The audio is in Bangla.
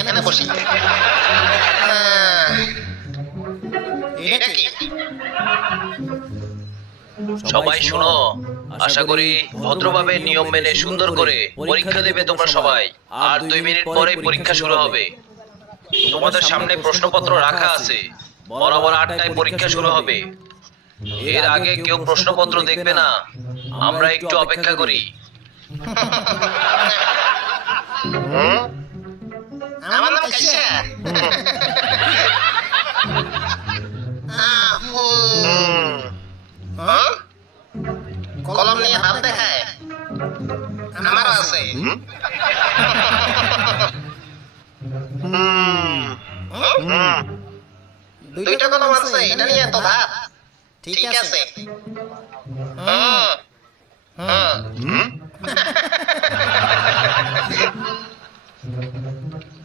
এখানে বসি। এটা কি? সবাই শোনো, আশা করি ভদ্রভাবে নিয়ম মেনে সুন্দর করে পরীক্ষা দেবে তোমরা সবাই। আর 2 মিনিট পরে পরীক্ষা শুরু হবে। তোমাদের সামনে প্রশ্নপত্র রাখা আছে। বরাবর 8টায় পরীক্ষা শুরু হবে। এর আগে কেউ প্রশ্নপত্র দেখবে না। আমরা একটু অপেক্ষা করি। আমার নাম কাইসা। কলম নিয়ে ভাব দেখায়। আমারও আছে। দুইটা কলম আছে, এটা নিয়ে এত ভাব। ঠিক আছে।